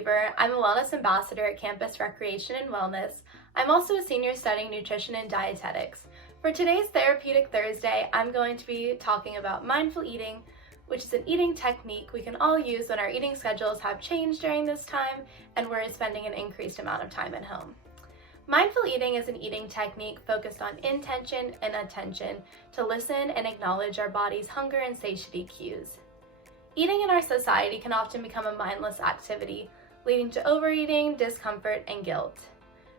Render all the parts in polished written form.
Weaver. I'm a wellness ambassador at Campus Recreation and Wellness. I'm also a senior studying nutrition and dietetics. For today's Therapeutic Thursday, I'm going to be talking about mindful eating, which is an eating technique we can all use when our eating schedules have changed during this time and we're spending an increased amount of time at home. Mindful eating is an eating technique focused on intention and attention to listen and acknowledge our body's hunger and satiety cues. Eating in our society can often become a mindless activity, leading to overeating, discomfort, and guilt.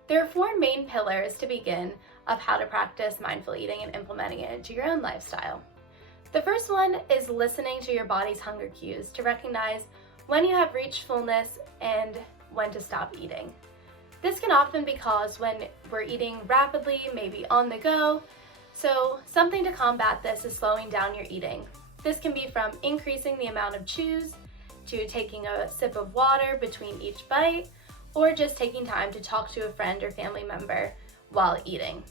There are four main pillars to begin of how to practice mindful eating and implementing it into your own lifestyle. The first one is listening to your body's hunger cues to recognize when you have reached fullness and when to stop eating. This can often be caused when we're eating rapidly, maybe on the go. So something to combat this is slowing down your eating. This can be from increasing the amount of chews, to taking a sip of water between each bite, or just taking time to talk to a friend or family member while eating.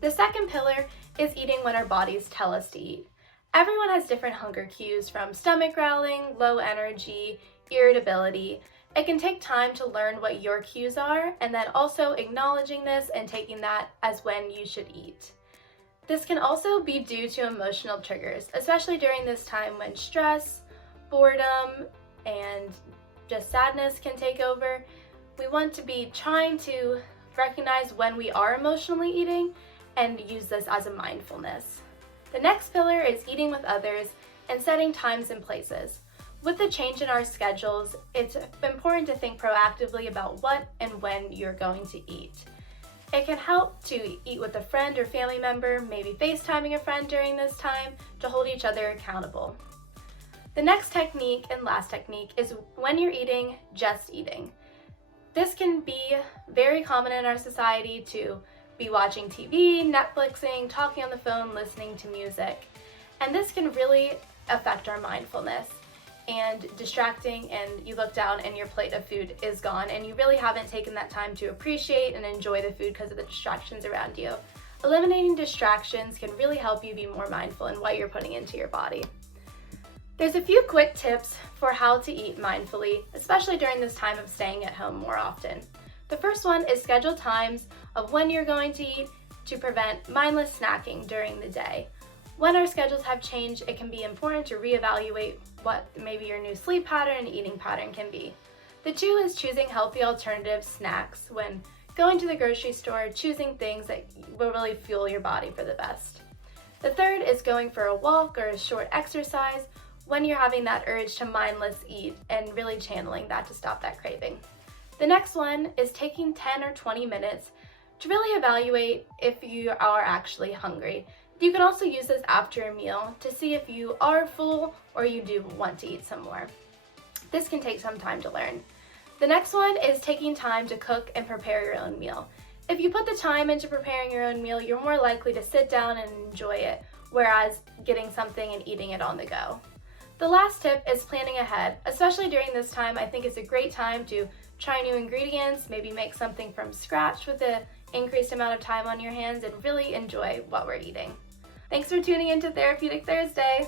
The second pillar is eating when our bodies tell us to eat. Everyone has different hunger cues, from stomach growling, low energy, irritability. It can take time to learn what your cues are, and then also acknowledging this and taking that as when you should eat. This can also be due to emotional triggers, especially during this time when stress, boredom, and just sadness can take over. We want to be trying to recognize when we are emotionally eating and use this as a mindfulness. The next pillar is eating with others and setting times and places. With the change in our schedules, it's important to think proactively about what and when you're going to eat. It can help to eat with a friend or family member, maybe FaceTiming a friend during this time to hold each other accountable. The next technique and last technique is when you're eating, just eating. This can be very common in our society to be watching TV, Netflixing, talking on the phone, listening to music. And this can really affect our mindfulness and distracting, and you look down and your plate of food is gone and you really haven't taken that time to appreciate and enjoy the food because of the distractions around you. Eliminating distractions can really help you be more mindful in what you're putting into your body. There's a few quick tips for how to eat mindfully, especially during this time of staying at home more often. The first one is schedule times of when you're going to eat to prevent mindless snacking during the day. When our schedules have changed, it can be important to reevaluate what maybe your new sleep pattern and eating pattern can be. The two is choosing healthy alternative snacks when going to the grocery store, choosing things that will really fuel your body for the best. The third is going for a walk or a short exercise when you're having that urge to mindless eat and really channeling that to stop that craving. The next one is taking 10 or 20 minutes to really evaluate if you are actually hungry. You can also use this after a meal to see if you are full or you do want to eat some more. This can take some time to learn. The next one is taking time to cook and prepare your own meal. If you put the time into preparing your own meal, you're more likely to sit down and enjoy it, whereas getting something and eating it on the go. The last tip is planning ahead. Especially during this time, I think it's a great time to try new ingredients, maybe make something from scratch with the increased amount of time on your hands, and really enjoy what we're eating. Thanks for tuning in to Therapeutic Thursday.